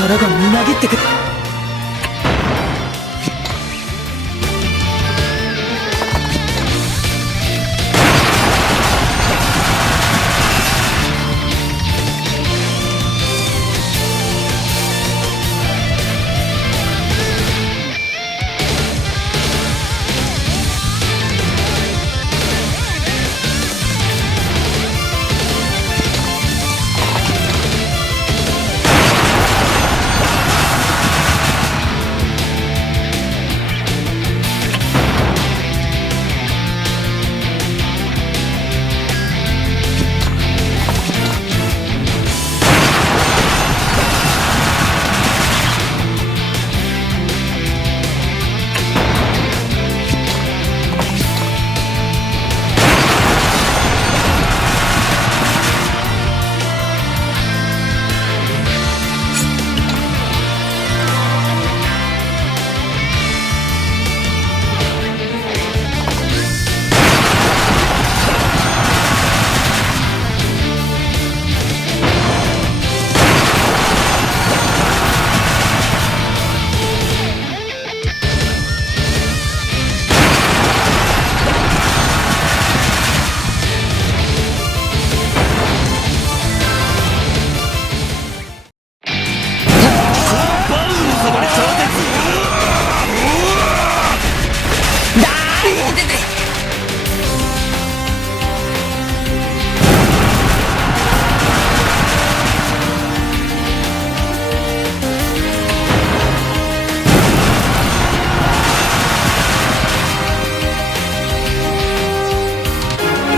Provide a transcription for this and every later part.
力がみなぎってくる。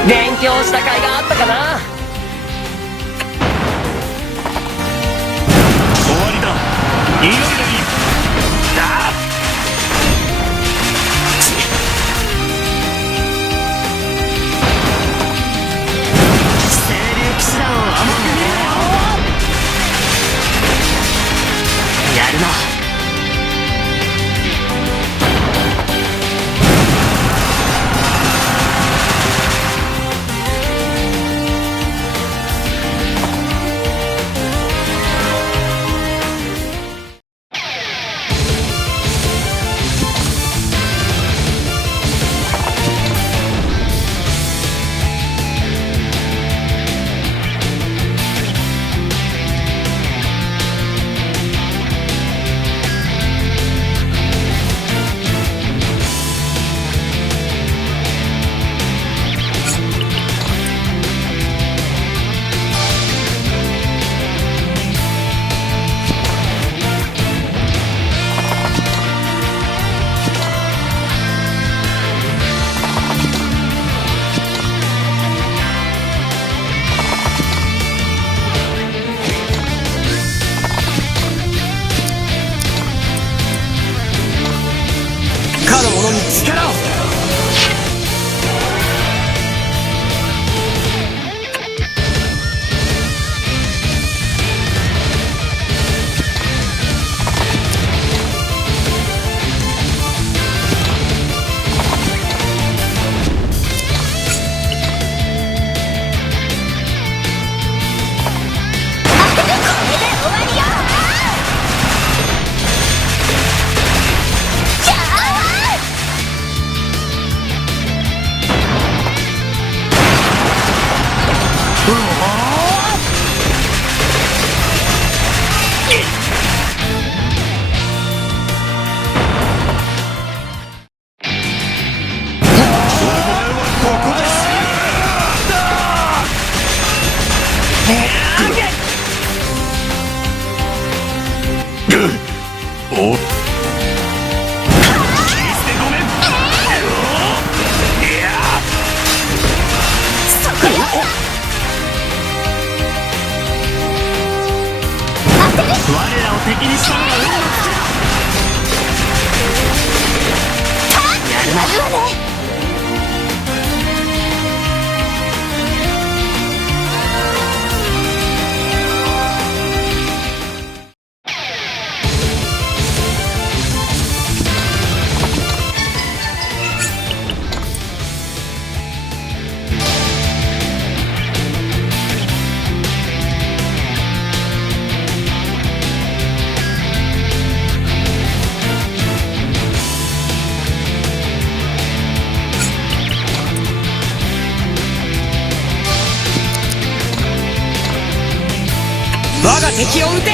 勉強した甲斐があったかな。終わりだ。いよいよいい。だ清流騎士団を守ってみろよ。やるな。我が敵を撃て。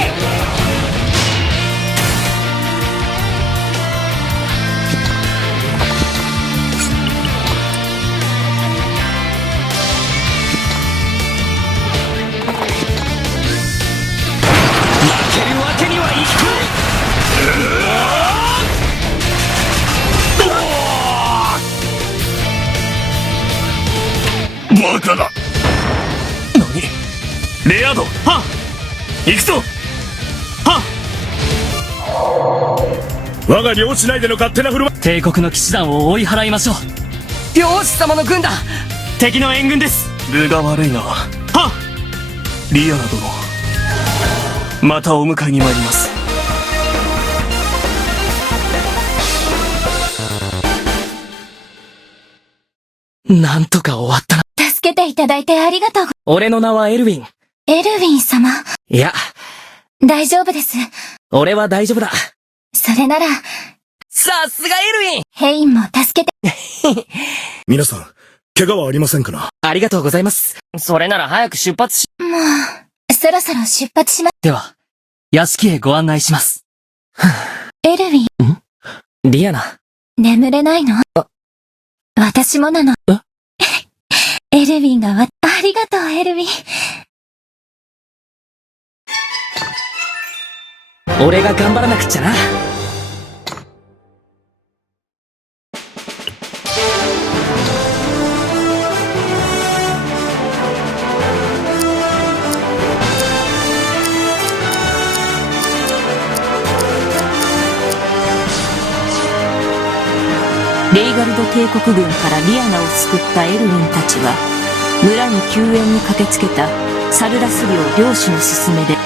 負けるわけにはいかん。バカだ。何？レアード、はっ行くぞ。はっ我が領地内での勝手な振る舞い。帝国の騎士団を追い払いましょう。漁師様の軍だ。敵の援軍です。分が悪いな。はっリアナ殿、またお迎えに参ります。なんとか終わったな。助けていただいてありがとう。俺の名はエルヴィン。エルヴィン様。いや、大丈夫です。俺は大丈夫だ。それなら、さすがエルヴィン。ヘインも助けて。皆さん、怪我はありませんかな？ありがとうございます。それなら早く出発し。もう、そろそろ出発しま。では、屋敷へご案内します。エルヴィン、リアナ。眠れないの？私もなの。エルヴィンがありがとう、エルヴィン。俺が頑張らなくちゃな。レイガルド帝国軍からリアナを救ったエルヴィンたちは、村に救援に駆けつけたサルラス領領主の勧めで、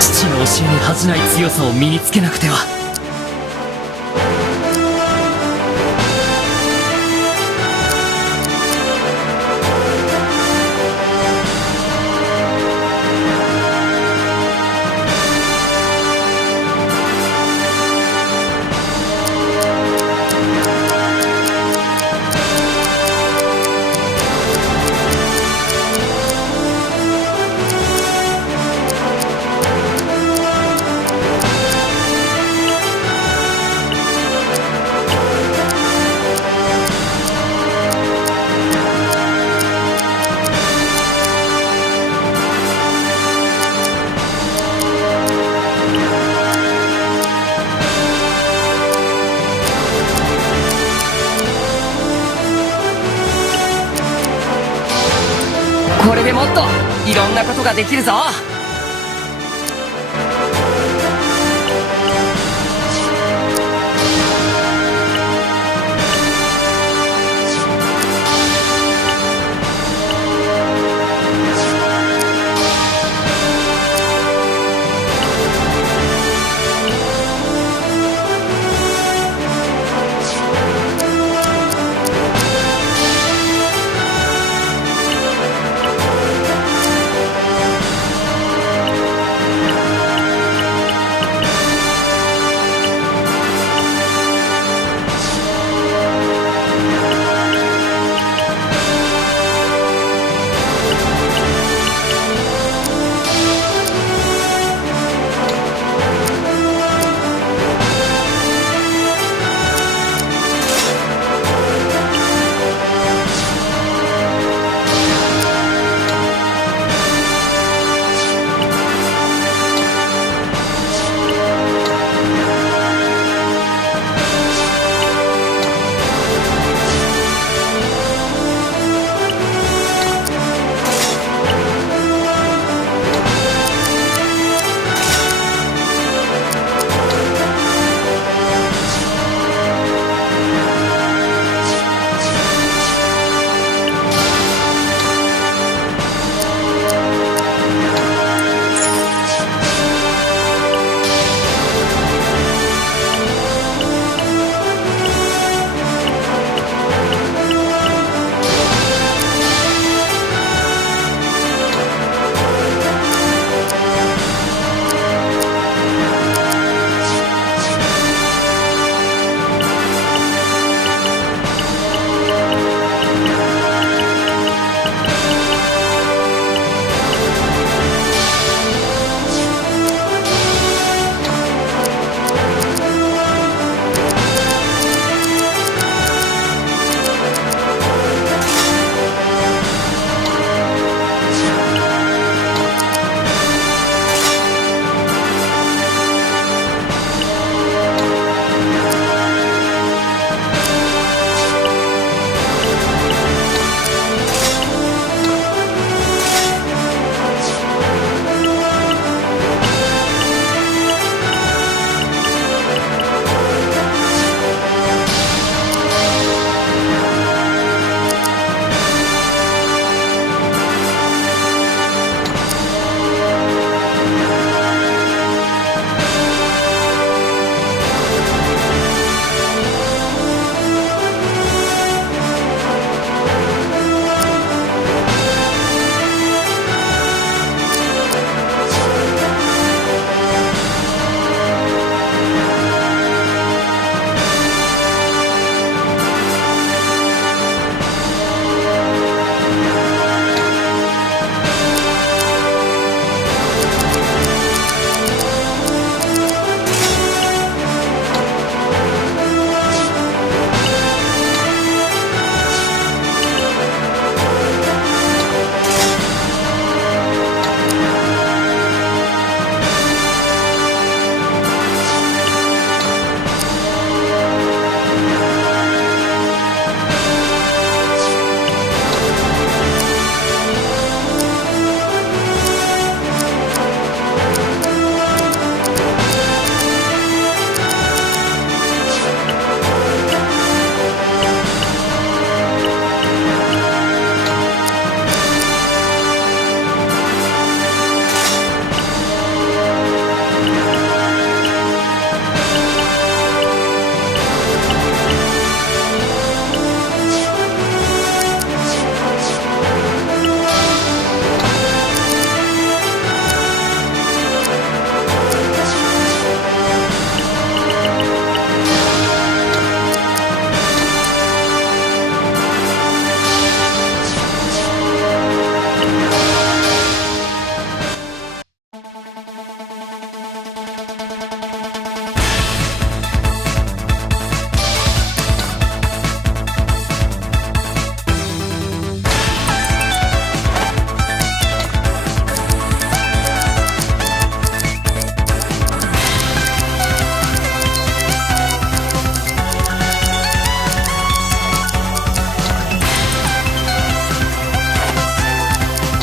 父の教えに恥じない強さを身につけなくては。これでもっといろんなことができるぞ。